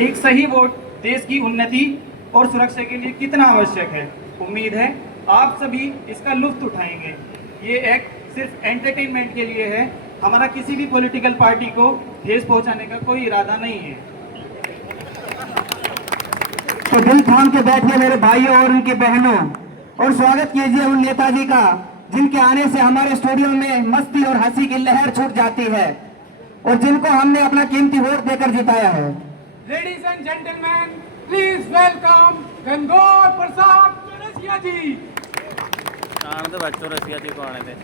एक सही वोट देश की उन्नति और सुरक्षा के लिए कितना आवश्यक है। उम्मीद है आप सभी इसका लुत्फ उठाएंगे। ये एक सिर्फ एंटरटेनमेंट के लिए है। हमारा किसी भी पॉलिटिकल पार्टी को ठेस पहुंचाने का कोई इरादा नहीं है। तो दिल थाम के बैठिए मेरे भाइयों और उनकी बहनों, और स्वागत कीजिए उन नेताजी का जिनके आने से हमारे स्टूडियो में मस्ती और हंसी की लहर छूट जाती है और जिनको हमने अपना कीमती वोट देकर जिताया है। Ladies and gentleman, please welcome Gangaur Prasad Chaurasia ji. आने दो बच्चों रसिया जी को आने दे।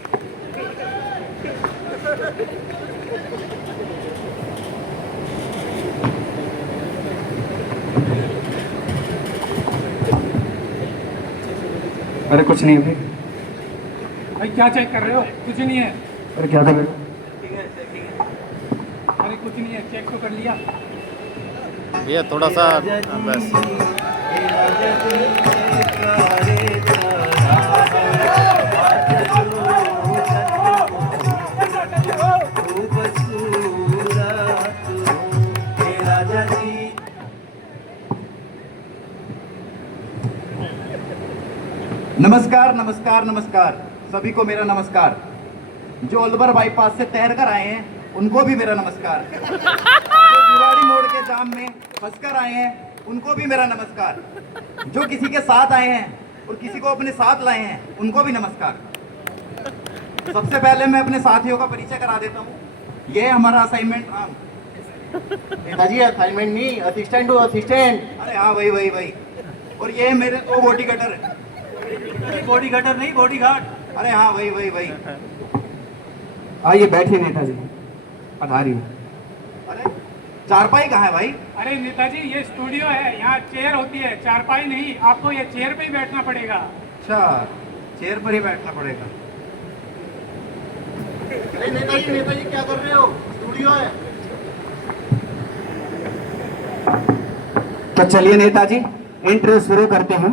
अरे कुछ नहीं है भाई, क्या चेक कर रहे हो? कुछ नहीं है। अरे क्या था अरे कुछ नहीं है, चेक तो कर लिया। ये थोड़ा सा बस नमस्कार नमस्कार नमस्कार सभी को मेरा नमस्कार। जो अलवर बाईपास से तैर कर आए हैं उनको भी मेरा नमस्कार। जो भिवाड़ी मोड़ के जाम में फंस कर आए हैं उनको भी मेरा नमस्कार। जो किसी के साथ आए हैं और किसी को अपने साथ लाए हैं उनको भी नमस्कार। सबसे पहले मैं अपने साथियों का परिचय करा देता हूँ। ये है हमारा असाइनमेंट राम। नेताजी असाइनमेंट नहीं, असिस्टेंट टू असिस्टेंट। अरे हाँ वही वही वही। और ये है मेरे दो बॉडी कटर है। बॉडी कटर नहीं, बॉडी गार्ड। अरे हाँ वही वही वही। आइए बैठिए नेताजी, पधारिए। अरे चारपाई कहाँ है भाई? अरे नेताजी, ये स्टूडियो है, यहाँ चेयर होती है, चारपाई नहीं। आपको ये चेयर पे ही बैठना पड़ेगा। अच्छा, चेयर पर ही बैठना पड़ेगा। अरे नेताजी नेताजी क्या कर रहे हो? स्टूडियो है। तो चलिए नेताजी इंटरव्यू शुरू करते हैं।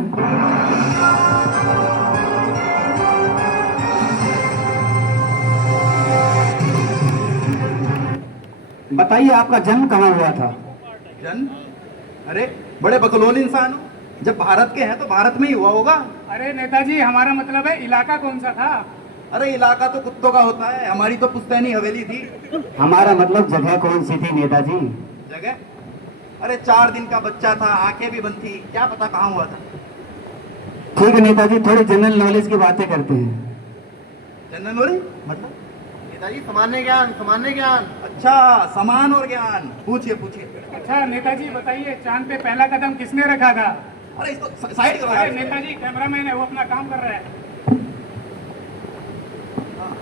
बताइए आपका जन्म कहाँ हुआ था? जन्म? अरे बड़े बकलोल इंसान हो। जब भारत के हैं तो भारत में ही हुआ होगा। अरे नेताजी, हमारा मतलब है इलाका कौन सा था? अरे इलाका तो कुत्तों का होता है, हमारी तो पुश्तैनी हवेली थी। हमारा मतलब जगह कौन सी थी नेताजी? जगह? अरे 4 दिन का बच्चा था, आंखें भी बंद थी, क्या पता कहाँ हुआ था। ठीक है नेताजी, थोड़ी जनरल नॉलेज की बातें करते हैं। जनरल नॉलेज मतलब? नेताजी सामान्य ज्ञान, सामान्य ज्ञान। अच्छा, समान और ज्ञान। पूछिए पूछिए। अच्छा नेताजी बताइए, चांद पे पहला कदम किसने रखा था? अरे इसको साइड करो अरे यार। नेताजी, कैमरामैन है, वो अपना काम कर रहा है।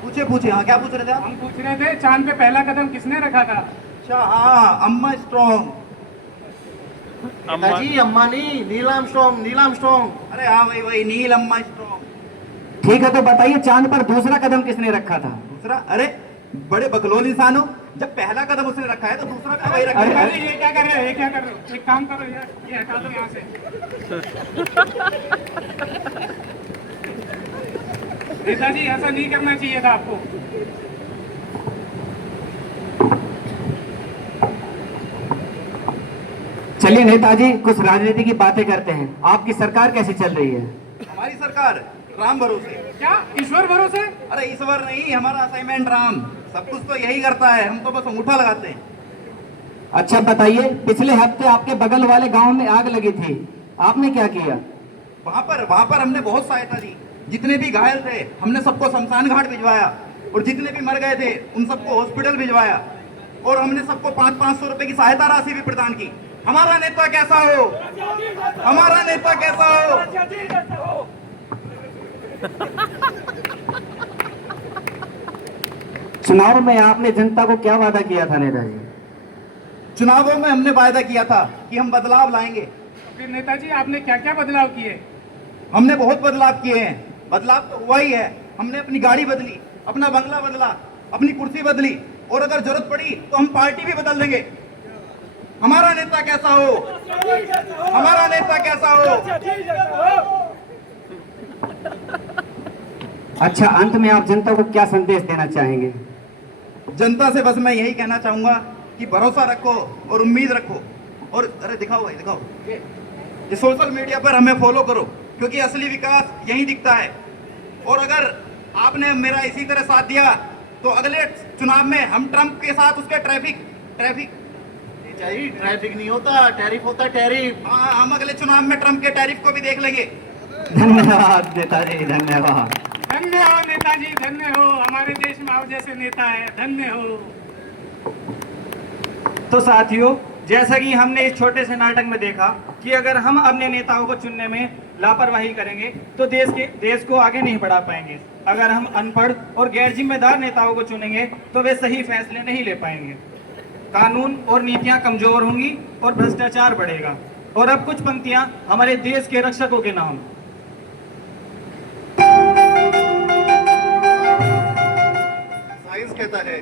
पूछिए पूछिए। हाँ क्या पूछ रहे थे आप? हम पूछ रहे थे, चांद पे पहला कदम किसने रखा था? अच्छा हाँ, अम्मा स्ट्रॉन्ग। नेताजी अम्मा नहीं, नील आर्मस्ट्रॉन्ग, नील आर्मस्ट्रॉन्ग। अरे हाँ वही वही, नील अम्मा स्ट्रॉन्ग। ठीक है, तो बताइए चांद पर दूसरा कदम किसने रखा था? दूसरा? अरे बड़े बकलोल इंसान हो। जब पहला कदम उसने रखा है तो दूसरा भी वही रखा नेताजी है। ये क्या कर रहे हो? ये क्या कर रहे हो? एक काम करो यार, ये हटा दो यहाँ से। नेताजी ऐसा नहीं करना चाहिए था आपको। चलिए नेताजी कुछ राजनीति की बातें करते हैं। आपकी सरकार कैसी चल रही है? हमारी सरकार राम भरोसे। क्या ईश्वर भरोसे? अरे ईश्वर नहीं, हमारा असाइनमेंट राम। सब कुछ तो यही करता है, हम तो बस अंगूठा लगाते हैं। अच्छा बताइए, पिछले हफ्ते आपके बगल वाले गांव में आग लगी थी, आपने क्या किया? वहां पर हमने बहुत सहायता दी। जितने भी घायल थे हमने सबको शमशान घाट भिजवाया, और जितने भी मर गए थे उन सबको हॉस्पिटल भिजवाया, और हमने सबको 500-500 रुपए की सहायता राशि भी प्रदान की। हमारा नेता कैसा हो? हमारा नेता कैसा हो? चुनाव में आपने जनता को क्या वादा किया था नेताजी? चुनावों में हमने वायदा किया था कि हम बदलाव लाएंगे। फिर नेताजी आपने क्या क्या बदलाव किए? हमने बहुत बदलाव किए हैं। बदलाव तो हुआ ही है। हमने अपनी गाड़ी बदली, अपना बंगला बदला, अपनी कुर्सी बदली, और अगर जरूरत पड़ी तो हम पार्टी भी बदल देंगे। हमारा नेता कैसा हो? हमारा नेता कैसा हो? अच्छा, अंत में आप जनता को क्या संदेश देना चाहेंगे? जनता से बस मैं यही कहना चाहूंगा कि भरोसा रखो और उम्मीद रखो। और अरे दिखाओ भाई दिखाओ, ये सोशल मीडिया पर हमें फॉलो करो, क्योंकि असली विकास यही दिखता है। और अगर आपने मेरा इसी तरह साथ दिया तो अगले चुनाव में हम ट्रंप के साथ उसके ट्रैफिक नेता जी ट्रैफिक नहीं होता, टैरिफ होता है, टैरिफ। हाँ, हम अगले चुनाव में ट्रंप के टैरिफ को भी देख लेंगे। धन्यवाद नेताजी, धन्यवाद। धन्य हो नेताजी, धन्य हो, हमारे देश में आप जैसे नेता है, धन्य हो। तो साथियों, जैसा कि हमने इस छोटे से नाटक में देखा कि अगर हम अपने नेताओं को चुनने में लापरवाही करेंगे तो देश को आगे नहीं बढ़ा पाएंगे। अगर हम अनपढ़ और गैर जिम्मेदार नेताओं को चुनेंगे तो वे सही फैसले नहीं ले पाएंगे। कानून और नीतियां कमजोर होंगी और भ्रष्टाचार बढ़ेगा। और अब कुछ पंक्तियां हमारे देश के रक्षकों के नाम। साइंस कहता है